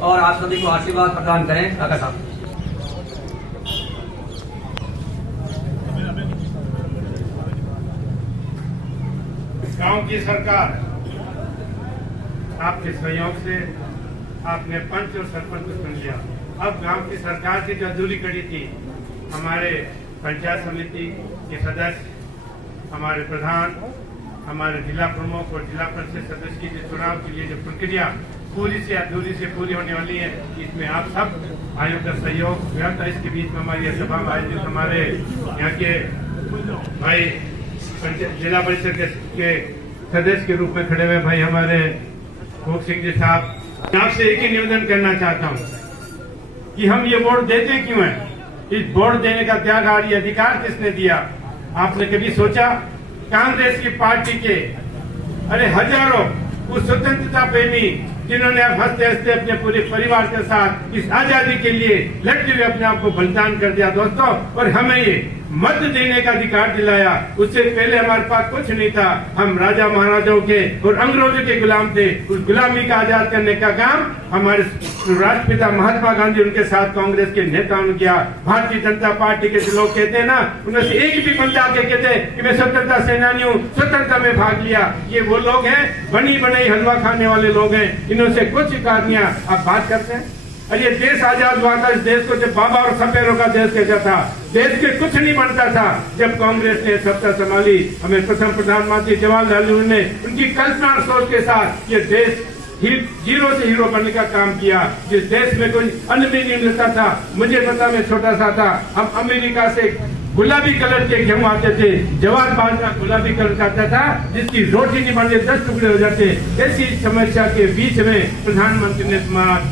और आप सभी को आशीर्वाद प्रदान करें। काका साहब। गांव की सरकार आपके सहयोग से आपने पंच और सरपंच को चुन लिया। अब गांव की सरकार की जो अधूरी कड़ी थी, हमारे पंचायत समिति के सदस्य, हमारे प्रधान, हमारे जिला प्रमुख और जिला परिषद सदस्य की जो चुनाव के लिए जो प्रक्रिया पूरी से अधूरी से पूरी होने वाली है, इसमें आप सब आयोग का सहयोग व्यर्थ है। इसके बीच में हमारी सभा में आयोजित हमारे यहाँ के भाई जिला परिषद के सदस्य के रूप में खड़े हुए भाई हमारे भूख सिंह जी साहब, आपसे एक ही निवेदन करना चाहता हूँ कि हम ये वोट देते क्यों हैं? इस वोट देने का त्याग, ये अधिकार किसने दिया? आपने कभी सोचा? कांग्रेस की पार्टी के हजारों उस स्वतंत्रता प्रेमी जिन्होंने अब हंसते हंसते अपने पूरे परिवार के साथ इस आजादी के लिए लड़ते हुए अपने आप को बलिदान कर दिया दोस्तों, और हमें ये मत देने का अधिकार दिलाया। उससे पहले हमारे पास कुछ नहीं था, हम राजा महाराजाओं के और अंग्रेजों के गुलाम थे। उस गुलामी का आजाद करने का काम हमारे राष्ट्रपिता महात्मा गांधी उनके साथ कांग्रेस के नेताओं ने किया। भारतीय जनता पार्टी के जो लोग कहते हैं ना, उनमें से एक भी बंदा आके कहते कि मैं स्वतंत्रता सेनानी हूँ, स्वतंत्रता में भाग लिया, ये वो लोग हैं बनी बनाई हलवा खाने वाले लोग हैं। इन्होंने कुछ कहानियां आप बात करते हैं। और ये देश आजाद हुआ था, इस देश को जब बाबा और सपेरों का देश कहता था, देश के कुछ नहीं बनता था। जब कांग्रेस ने सत्ता संभाली, हमें प्रथम प्रधानमंत्री जवाहरलाल नेहरू ने उनकी कल्पना और सोच के साथ ये देश जीरो से हीरो बनने का काम किया। जिस देश में कोई अन्न भी नहीं मिलता था, मुझे पता मैं छोटा सा था, हम अमेरिका से गुलाबी कलर के गेहूं आते थे, जवार बाजरा गुलाबी कलर का आता था, जिसकी रोटी नहीं बनती 10 टुकड़े हो जाते। ऐसी समस्या के बीच में प्रधानमंत्री ने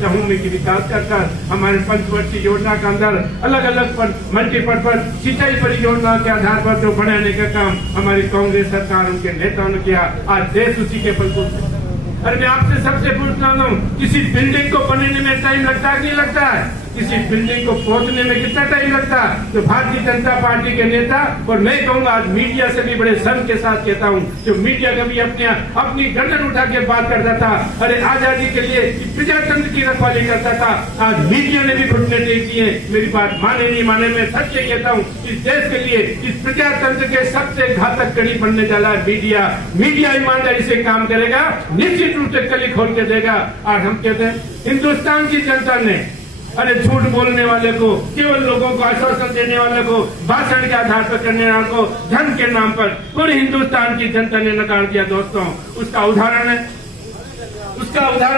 चहुमुखी की विकास कर हमारे पंचवर्षीय योजना के अंदर अलग अलग मल्टीपर्पज सिंचाई परियोजना के आधार पर जो बनाने का काम हमारी कांग्रेस सरकार उनके नेताओं ने किया। आज देश उसी के बलबूते। अरे मैं आपसे सबसे पूछना हूँ, किसी बिल्डिंग को बनने में टाइम लगता है कि नहीं लगता है? किसी बिल्डिंग को पहुंचने में कितना टाइम लगता है? तो भारतीय जनता पार्टी के नेता, और मैं कहूंगा आज मीडिया से भी बड़े शर्म के साथ कहता हूं, जो मीडिया कभी अपनी गर्दन उठा के बात करता था, अरे आजादी के लिए प्रजातंत्र की रखवाली करता था, आज मीडिया ने भी घुटने टेक दिए। मेरी बात माने नहीं माने, मैं सच से कहता हूँ, इस देश के लिए इस प्रजातंत्र के सबसे घातक कड़ी बनने जा रहा है मीडिया। मीडिया ईमानदारी से काम करेगा, निश्चित रूप से कली खोल के देगा। और हम कहते हैं हिंदुस्तान की जनता ने झूठ बोलने वाले को, केवल लोगों को आश्वासन देने वाले को, भाषण के आधार पर करने वाले को, धन के नाम पर पूरे हिंदुस्तान की जनता ने नकार दिया दोस्तों। उसका उदाहरण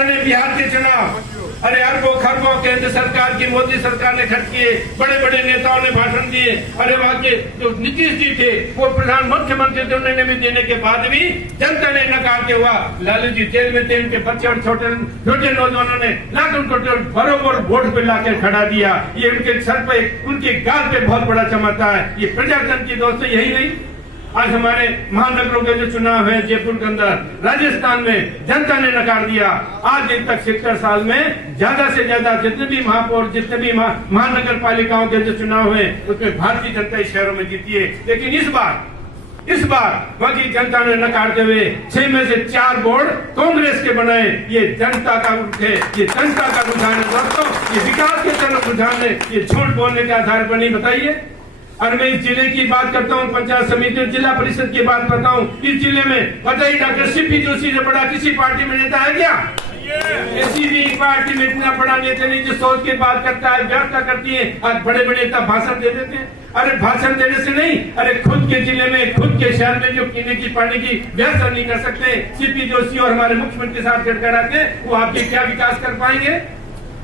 है बिहार के चुनाव। अरबों खरबों केंद्र सरकार की मोदी सरकार ने खर्च किए, बड़े बड़े नेताओं ने भाषण दिए। वहाँ के जो नीतीश जी थे वो प्रधान मुख्यमंत्री थे, उन्होंने भी देने के बाद भी जनता ने नकार के हुआ। लालू जी जेल में थे, उनके बच्चे और छोटे नौजवानों ने लाख उनको बरोबर वोट पे लाकर खड़ा दिया। ये उनके सर पे, उनके गाल पे बहुत बड़ा चमकता है। ये प्रजातंत्र की दोस्तों यही नहीं, आज हमारे महानगरों के जो चुनाव है जयपुर के अंदर, राजस्थान में जनता ने नकार दिया। आज दिन तक 70 साल में ज्यादा से ज्यादा जितने भी महापौर, जितने भी महानगर पालिकाओं के जो चुनाव है, उसमें भारतीय जनता इस शहरों में जीती है। लेकिन इस बार वहाँ की जनता ने नकारते हुए 6 में से 4 बोर्ड कांग्रेस के बनाए। ये जनता का रुख है, ये जनता का रुझान है दोस्तों, ये विकास के तरफ रुझान है, ये झूठ बोलने के आधार पर नहीं। बताइए, और मैं इस जिले की बात करता हूँ, पंचायत समिति जिला परिषद की बात करता हूँ। इस जिले में बताइए डॉक्टर सीपी जोशी से बड़ा किसी पार्टी में नेता है क्या? किसी भी पार्टी में इतना बड़ा नेता नहीं जो सोच के बात करता है, व्यवस्था करती है। आज बड़े बड़े नेता भाषण दे देते हैं। अरे भाषण देने से नहीं, अरे खुद के जिले में, खुद के शहर में जो पीने की पानी की व्यवस्था नहीं कर सकते, सीपी जोशी और हमारे मुख्यमंत्री साहब कर आते हैं, वो आपके क्या विकास कर पाएंगे?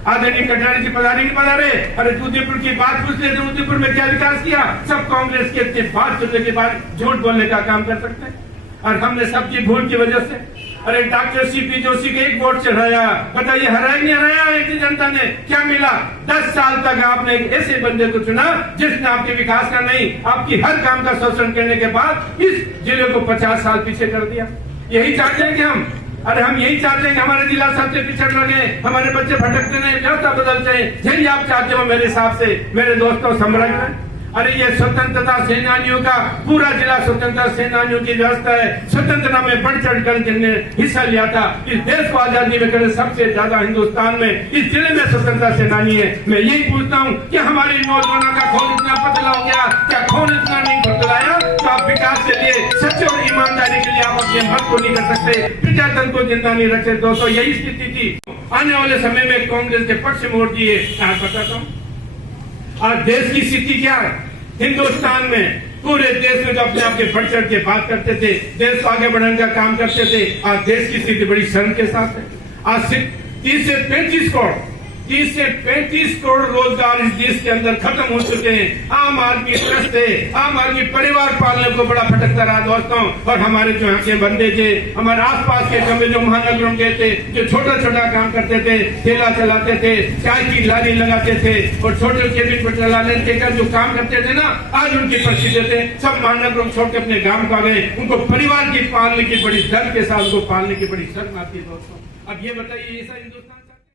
आदरणीय कटारी जी पधारे। अरे उदयपुर की बात पूछ लेते, उदयपुर में क्या विकास किया? सब कांग्रेस के बात सुनने के बाद झूठ बोलने का काम कर सकते हैं। और हमने सबकी भूल की वजह से डॉक्टर सीपी जोशी के एक वोट से हराया। बताइए, हराया नहीं हराया? एक जनता ने क्या मिला? 10 साल तक आपने एक ऐसे बंदे को चुना जिसने आपके विकास का नहीं, आपकी हर काम का शोषण करने के बाद इस जिले को 50 साल पीछे कर दिया। यही चाहते हैं कि हम यही चाहते हैं कि हमारे जिला सबसे पिछड़ लगे, हमारे बच्चे भटकते नहीं, व्यवस्था बदलते हैं। यही आप चाहते हो मेरे हिसाब से, मेरे दोस्तों, समझ में अरे ये स्वतंत्रता सेनानियों का पूरा जिला स्वतंत्रता सेनानियों की व्यवस्था है। स्वतंत्रता में बढ़ चढ़ कर जिनने हिस्सा लिया था, इस देश को आजादी में करे सबसे ज्यादा हिंदुस्तान में इस जिले में स्वतंत्रता सेनानी है। मैं यही पूछता हूँ कि हमारे नौजवानों का खून इतना पतला हो गया, क्या खून इतना नहीं पतलाया तो आप विकास के लिए, सच्चे और ईमानदारी के लिए आप अपने मत को नहीं कर सकते, प्रजातंत्र को जिंदा नहीं रख सकते। दोस्तों यही स्थिति थी। आने वाले समय में कांग्रेस के पक्ष में वोट दिए। मैं बताता हूँ आज देश की स्थिति क्या है। हिंदुस्तान में पूरे देश में जो अपने आप के बढ़ चढ़ के बात करते थे, देश को आगे बढ़ाने का काम करते थे, आज देश की स्थिति बड़ी शर्म के साथ है। आज 30 से 35 करोड़ रोजगार इस देश के अंदर खत्म हो चुके हैं। आम आदमी त्रस्त है, आम आदमी परिवार पालने को बड़ा भटकता रहा दोस्तों। और हमारे जो यहाँ के बंदे थे, हमारे आसपास के कमे जो महानगरों के थे, जो छोटा छोटा काम करते थे, ठेला चलाते थे, चाय की लारी लगाते थे और छोटे केबिन पर चलाने के जो काम करते थे ना, आज उनकी परिस्थिति थे सब महानगरों छोड़ के अपने गाँव को आ गए। उनको परिवार की पालने की बड़ी दर्द के साथ उनको पालने की बड़ी शर्म आती है दोस्तों। अब ये बताइए ऐसा